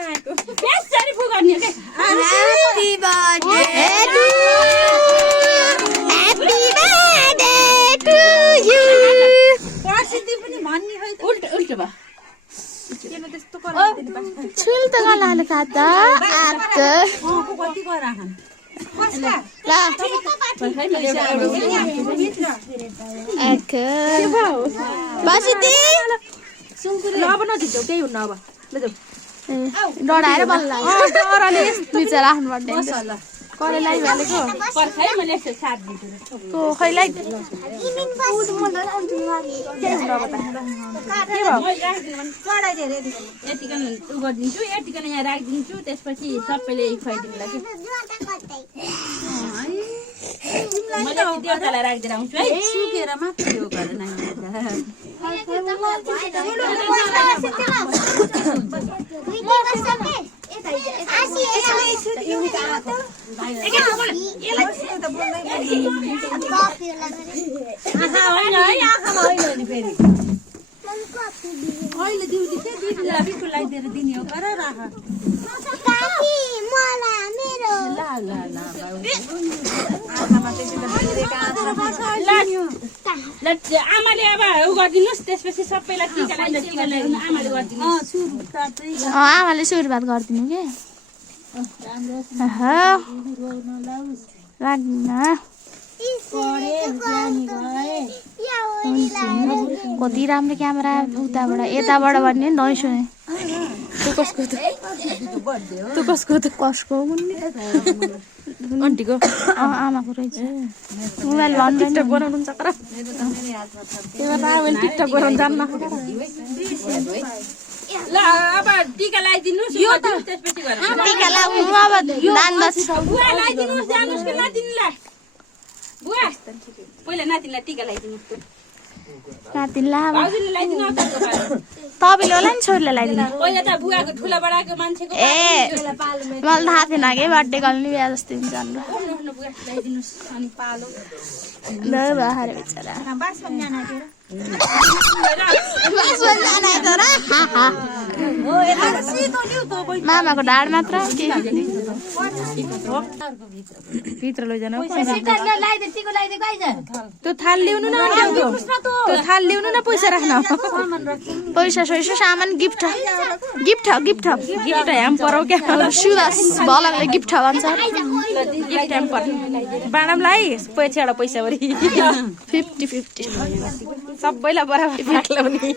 आएको यसरी पो गर्ने के ह्यापी बर्थडे टु यु पर्सिति पनि भन्ने है त उल्टो उल्टो भयो किन त्यस्तो गराइदिनु पर्छ छुल त गलाले खाता आत कति गराहन कसला ल एक बसिति ल अब नजित्यो त्यही हुन्न अब ल जाऊ डराएर बल्ल डराले निचे राख्नु पर्ने करेलाई हालेको पर्खाइ मैले यसो साथ दिन्छु को खैलाई के भयो चढाइदिएर यतिकन उ गरिदिन्छु यतिकन यहाँ राखिदिन्छु त्यसपछि सबैले खुवाइदिनुला कि मैले देउतालाई राखिदिएर आउँछु है सुकेर मात्रै हो घर अहिले दिउँदी चाहिँ दिदीलाई बिस्कुट लगाइदिएर दिने हो गर राख आमाले अब उ गरिदिनुहोस् त्यसपछि सबैलाई टिका लगाइदिनु आमाले गरिदिनुहोस् आमाले सुरुवात गरिदिनु के कति राम्रो क्यामेरा उताबाट यताबाट भन्ने नैसुने कसको आन्टीको आमाको रहेछ मोबाइल टिकटक बनाउनु हुन्छ तर टिकटक बनाउनु जान्न ल अब टिका लगाइदिनुहोस् यो त्यसपछि टिका लगाउनु अब दान दस बुवा लगाइदिनुहोस् जानुहोस् कि नातिनीलाई बुवा पहिला नातिनीलाई टिका लगाइदिनुहोस् नातिनीलाई अब भाउजूले लगाइदिनु तपाईँले होला नि छोरीले लगाइदिनु पहिला त बुवाको ठुला बडाको मान्छेको ए मलाई थाहा थिएन कि बर्थडे गर्नु बिहा जस्तो हुन्छ हाम्रो बुवा लगाइदिनुहोस् अनि पालो ल बाहर बेचारा मामाको ढाड मात्र भित्र लैजानु त्यो थाल ल्याउनु न त्यो थाल ल्याउनु न पैसा राख्न पैसा सैसा सामान gift gift gift gift hamper हो क्या सुवास भलगले गिफ्ट भन्छ गिफ्ट ह्याम्पर बाँडमलाई पछिबाट पैसा भरि 50-50 सबैलाई बराबर ल्याउने